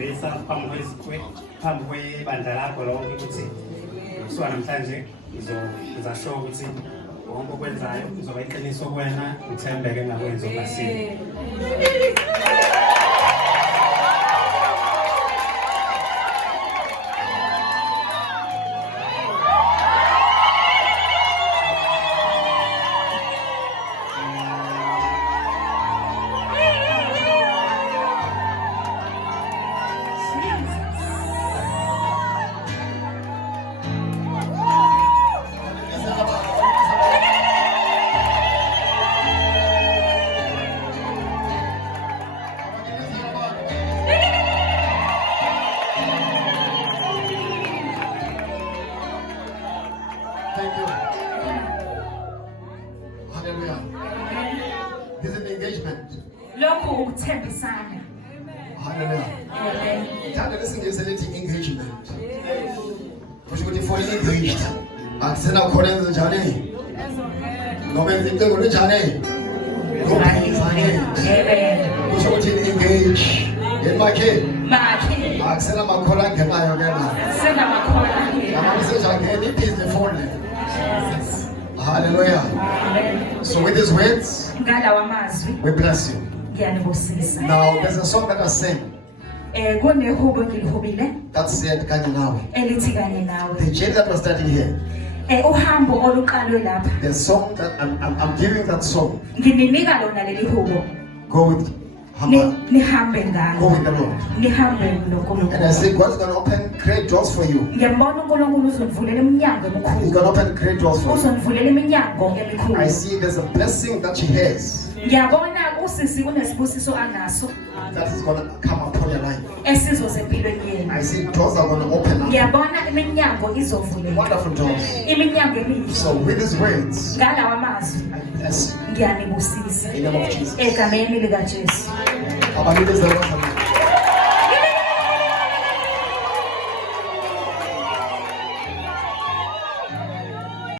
ngiyakudumisa phambi kwebandla lakho lonke ukuthi kusuka namhlanje ngizasho ukuthi wonke okwenzayo kuzoba iqiniso kuwena uthembeke nakwenza omasini. Thank you. Hallelujah. This is the engagement. Lokhu ukuthembisana. Hallelujah. Thanda lesingisi lithi engagement. Kusho ukuthi for engaged. Akusena khona enze njani? Ngoba enze into njani? Kusho ukuthi engage. Yemakhe. Makhe. Akusena makhola ngenayo kena. Sena makhola. Amameseji angeni ibhizi phone. Hallelujah. So with these words, Ngalawa mazwi we bless you. ngiyanibusisa. Now there's a song that I sang Kunehubo ngilihubile that said kanye nawe. elithi kanye nawe. The journey that was started here. Uhambo oluqalwe lapha. The song that I'm giving that song. Ngininika lona leli hubo. Go with Hamba. Nihambe Go ngalo. with the Lord. Nihambe And I noNkulunkulu. say God's gonna open great doors for you. Ngiyambona uNkulunkulu uzonivulela iminyango He's emikhulu. gonna open great doors for you. Uzonivulela iminyango emikhulu. I see there's a blessing that she has Ngiyabona usisi unesibusiso anaso that is gonna come upon your life. esizoze empilweni yenu. I see doors are gonna open up. Ngiyabona iminyango izovuleka. Wonderful doors. Iminyango emihle. So with these words, Ngalawa mazwi I bless you ngiyanibusisa in the name of Jesus. egameni likaJesu. Abanye bezalwa